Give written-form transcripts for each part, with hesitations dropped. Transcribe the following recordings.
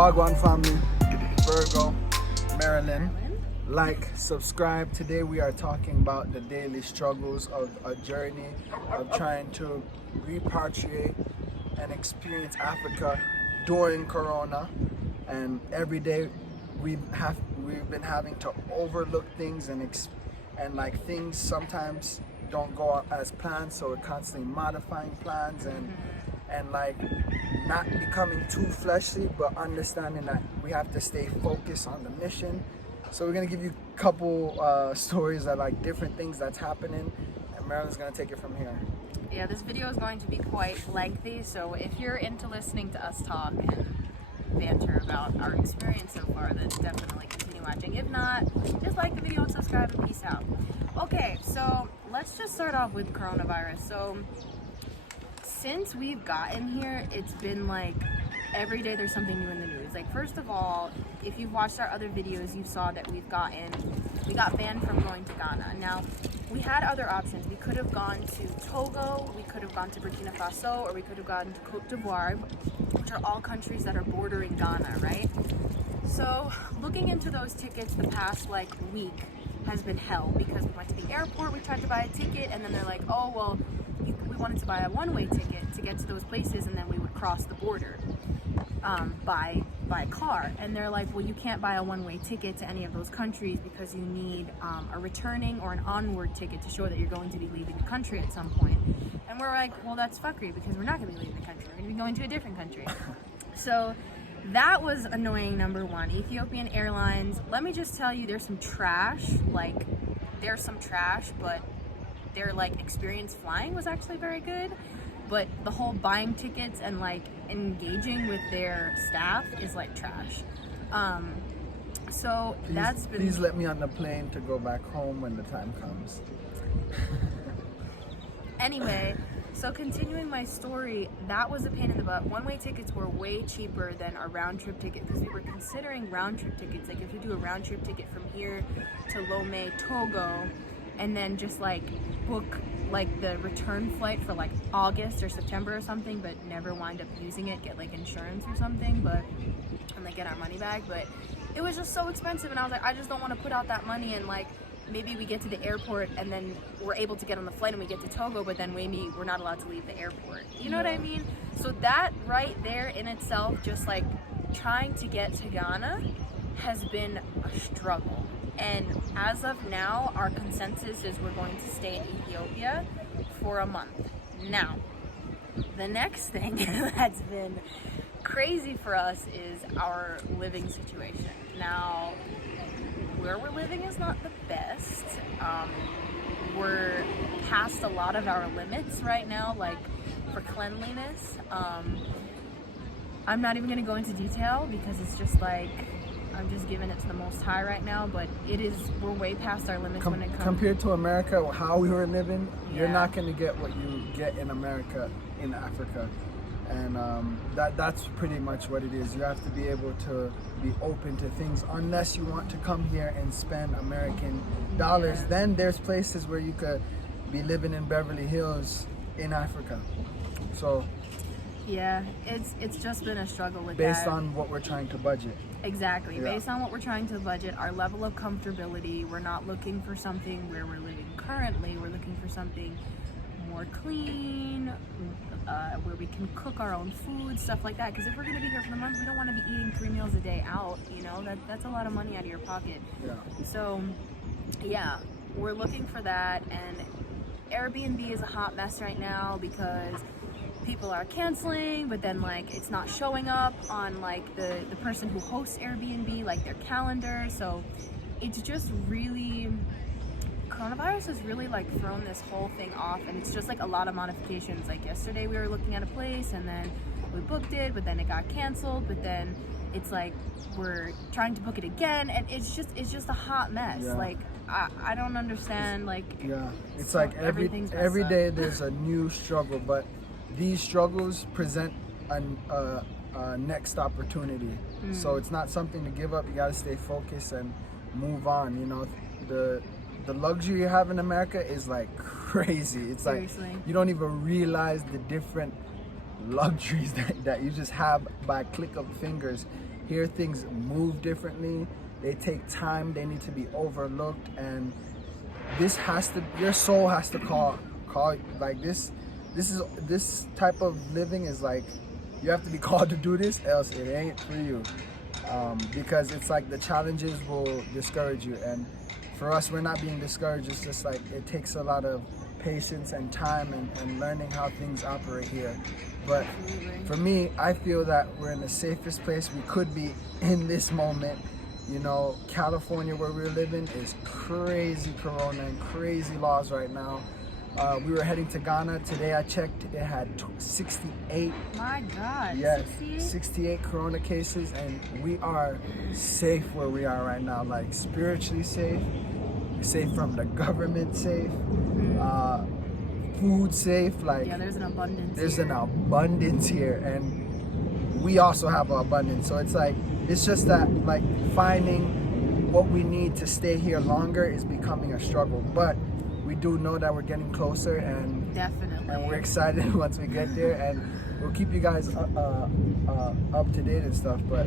Wagwan family, Virgo, Marilyn. Like, subscribe. Today we are talking about the daily struggles of a journey of trying to repatriate and experience Africa during Corona. And every day we've been having to overlook things and like things sometimes don't go as planned, so we're constantly modifying plans and like not becoming too fleshly, but understanding that we have to stay focused on the mission. So we're gonna give you a couple stories that like different things that's happening, and Marilyn's gonna take it from here. Yeah, this video is going to be quite lengthy, so if you're into listening to us talk and banter about our experience so far, then definitely continue watching. If not, just like the video and subscribe and peace out. Okay, so let's just start off with coronavirus. So since we've gotten here, it's been like every day there's something new in the news. Like, first of all, if you've watched our other videos, you saw that we got banned from going to Ghana. Now, we had other options. We could have gone to Togo, we could have gone to Burkina Faso, or we could have gone to Cote d'Ivoire, which are all countries that are bordering Ghana, right? So looking into those tickets the past like week has been hell, because we went to the airport, we tried to buy a ticket, and then they're like, oh, well, we wanted to buy a one-way ticket to get to those places, and then we would cross the border by car. And they're like, well, you can't buy a one-way ticket to any of those countries because you need a returning or an onward ticket to show that you're going to be leaving the country at some point. And we're like, well, that's fuckery, because we're not going to be leaving the country. We're going to be going to a different country. So that was annoying, number one. Ethiopian Airlines, let me just tell you, there's some trash. Like, there's some trash, but their like experience flying was actually very good. But the whole buying tickets and like engaging with their staff is like trash. So that's been... Please let me on the plane to go back home when the time comes. Anyway, so continuing my story, that was a pain in the butt. One-way tickets were way cheaper than our round-trip ticket, because we were considering round-trip tickets. Like, if you do a round-trip ticket from here to Lomé, Togo, and then just like book like the return flight for like August or September or something, but never wind up using it, get like insurance or something, and like get our money back. But it was just so expensive, and I was like, I just don't want to put out that money, and like maybe we get to the airport and then we're able to get on the flight and we get to Togo, but then maybe we're not allowed to leave the airport. You know what I mean? So that right there in itself, just like trying to get to Ghana has been a struggle. And as of now, our consensus is we're going to stay in Ethiopia for a month. Now, the next thing that's been crazy for us is our living situation. Now, where we're living is not the best. We're past a lot of our limits right now, like for cleanliness. I'm not even gonna go into detail because it's just like, I'm just giving it to the Most High right now, but we're way past our limits when it comes... Compared to America, how we were living, you're not going to get what you get in America, in Africa. And that's pretty much what it is. You have to be able to be open to things, unless you want to come here and spend American dollars. Yeah. Then there's places where you could be living in Beverly Hills in Africa. So... yeah, it's just been a struggle with based that. on what we're trying to budget. Exactly. Yeah. Based on what we're trying to budget, our level of comfortability, we're not looking for something where we're living currently. We're looking for something more clean, where we can cook our own food, stuff like that. Because if we're going to be here for the month, we don't want to be eating 3 meals a day out. You know, that's a lot of money out of your pocket. Yeah. So, yeah, we're looking for that. And Airbnb is a hot mess right now because people are canceling, but then like it's not showing up on like the person who hosts Airbnb, like their calendar. So it's just really, coronavirus has really like thrown this whole thing off, and it's just like a lot of modifications. Like yesterday we were looking at a place and then we booked it, but then it got canceled, but then it's like we're trying to book it again, and it's just a hot mess. Yeah. Like I don't understand, like, yeah, it's like every day there's a new struggle, but these struggles present a next opportunity. So it's not something to give up. You got to stay focused and move on. You know, the luxury you have in America is like crazy. It's Seriously. like you don't even realize the different luxuries that you just have by a click of fingers Here things move differently. They take time. They need to be overlooked, and your soul has to call like this. This type of living is like, you have to be called to do this, else it ain't for you. Because it's like the challenges will discourage you, and for us, we're not being discouraged. It's just like it takes a lot of patience and time and learning how things operate here. But for me, I feel that we're in the safest place we could be in this moment. You know, California, where we're living, is crazy corona and crazy laws right now. We were heading to Ghana. Today I checked, it had 68. My God. Yes, 68 corona cases, and we are safe where we are right now. Like, spiritually safe, safe from the government, safe, food safe. Like, yeah, there's an abundance. An abundance here, and we also have an abundance. So it's like, it's just that, like, finding what we need to stay here longer is becoming a struggle. But we do know that we're getting closer, and definitely, and we're excited once we get there, and we'll keep you guys up to date and stuff. But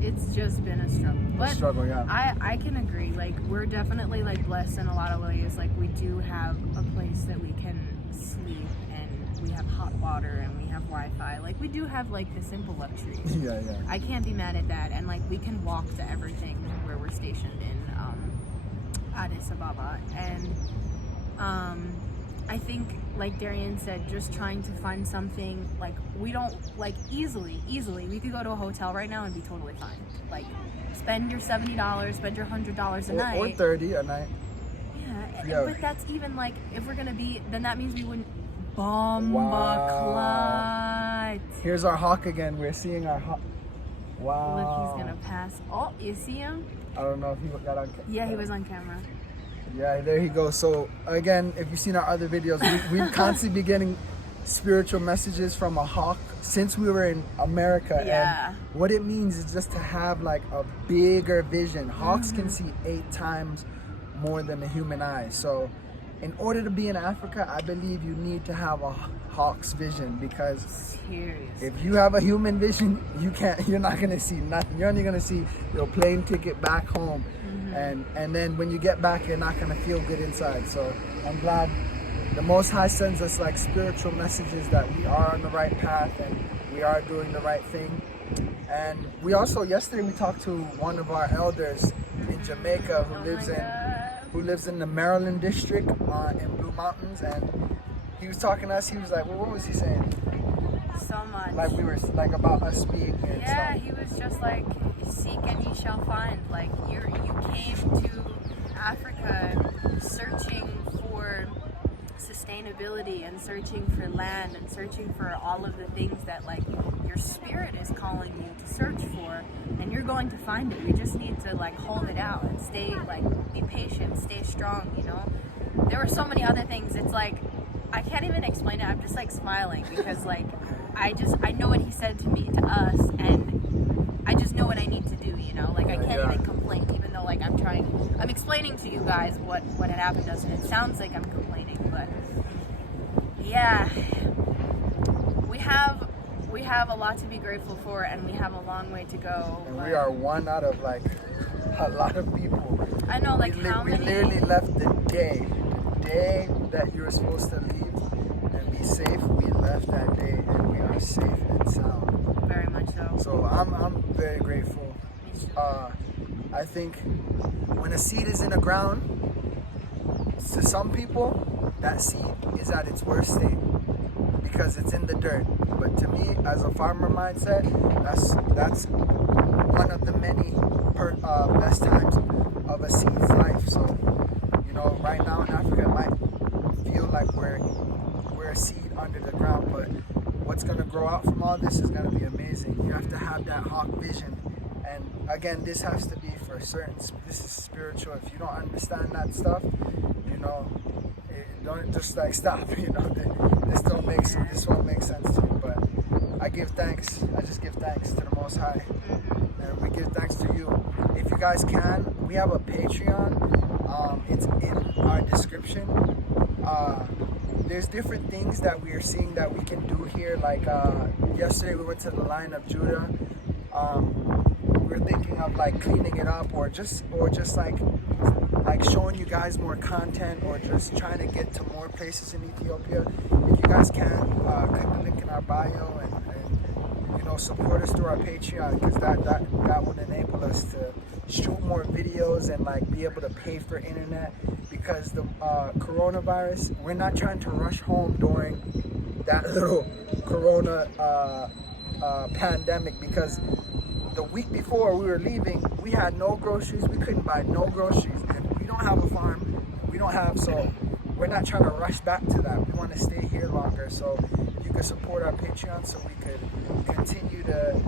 it's just been a struggle. Yeah. I can agree. Like, we're definitely like blessed in a lot of ways. Like, we do have a place that we can sleep, and we have hot water, and we have Wi-Fi. Like, we do have like the simple luxuries. Yeah. I can't be mad at that. And like, we can walk to everything where we're stationed in Addis Ababa, and I think, like Darien said, just trying to find something, like, we don't, like, easily we could go to a hotel right now and be totally fine. Like, spend your $70, spend your $100 a night, or 30 a night. Yeah, but that's even like, if we're gonna be, then that means we wouldn't bomb clot. Here's our hawk again. We're seeing our hawk. Wow. Look, he's gonna pass. Oh, you see him? I don't know if he got on camera. Yeah, he was on camera. Yeah, there he goes. So again, if you've seen our other videos, we've constantly been getting spiritual messages from a hawk since we were in America. Yeah. And what it means is just to have like a bigger vision. Hawks can see 8 times more than the human eye. So in order to be in Africa, I believe you need to have a hawk's vision, because if you have a human vision, you're not gonna see nothing. You're only gonna see your plane ticket back home. And then when you get back, you're not gonna feel good inside. So I'm glad the Most High sends us like spiritual messages that we are on the right path and we are doing the right thing. And we also, yesterday we talked to one of our elders in Jamaica who lives in the Maryland district in Blue Mountains, and he was talking to us. He was like, well, what was he saying? So much. Like, we were like about us being here. Yeah, he was just like, seek and ye shall find. Like, you came to Africa searching for sustainability and searching for land and searching for all of the things that, like, your spirit is calling you to search for, and you're going to find it. We just need to, like, hold it out and stay, like, be patient, stay strong, you know? There were so many other things. It's like, I can't even explain it. I'm just like smiling because, like, I know what he said to us, and I just know what I need to do, you know? Like, I can't even complain, even though, like, I'm explaining to you guys what had happened to us, and it sounds like I'm complaining, but yeah, we have a lot to be grateful for, and we have a long way to go. And we are one out of like a lot of people. I know, like, how many? We literally left the day that you were supposed to leave and be safe. We left that day, and we are safe and sound. Very much so. So I'm very grateful. I think when a seed is in the ground, to some people, that seed is at its worst state because it's in the dirt. But to me, as a farmer mindset, that's one of the many best times of a seed's life. So, you know, right now in Africa, it might feel like we're a seed under the ground, but what's going to grow out from all this is going to be amazing. You have to have that hawk vision. And again, this has to be for certain. This is spiritual. If you don't understand that stuff, you know, don't just like stop. You know, this won't make sense to you. But I give thanks. I just give thanks to the Most High, and we give thanks to you. If you guys can, we have a Patreon. It's in our description. there's different things that we are seeing that we can do here. Like yesterday we went to the Lion of Judah. We're thinking of like cleaning it up, or just like showing you guys more content, or just trying to get to more places in Ethiopia. If you guys can, click the link in our bio and you know, support us through our Patreon, because that would enable us to shoot more videos and like be able to pay for internet. Because the coronavirus, we're not trying to rush home during that little corona pandemic, because the week before we were leaving, we had no groceries. We couldn't buy no groceries, and we don't have a farm. We don't have, so we're not trying to rush back to that. We want to stay here longer. So if you could support our Patreon, so we could continue to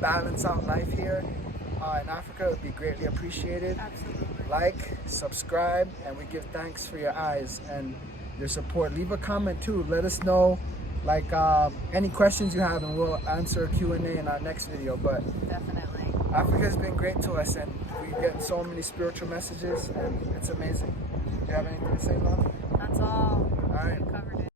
balance out life here in Africa, it would be greatly appreciated. Absolutely. Like, subscribe, and we give thanks for your eyes and your support. Leave a comment too. Let us know like any questions you have, and we'll answer a Q&A in our next video. But Definitely. Africa has been great to us, and we get so many spiritual messages, and it's amazing. Do you have anything to say, Lon? That's all. All right. We've covered it.